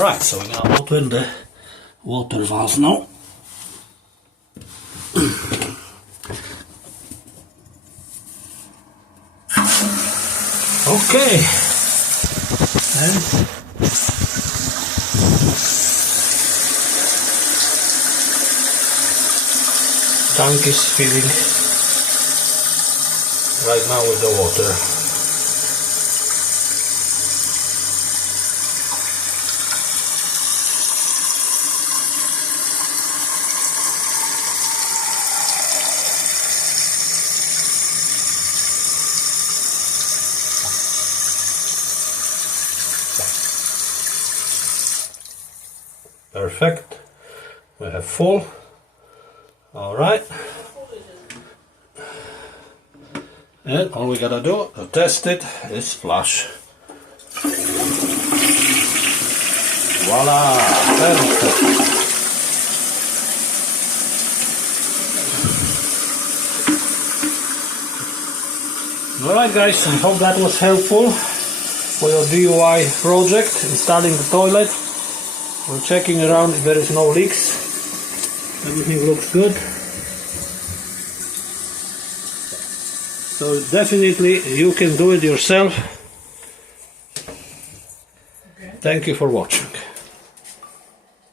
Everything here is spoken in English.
Alright, so we're gonna open the water valve now. Okay, and tank is filling right now with the water. Perfect. We have full. All right. And all we gotta do to test it is flush. Voila! Perfect. All right, guys. I hope that was helpful for your DIY project, installing the toilet. We're checking around if there is no leaks. Everything looks good. So definitely you can do it yourself. Okay. Thank you for watching.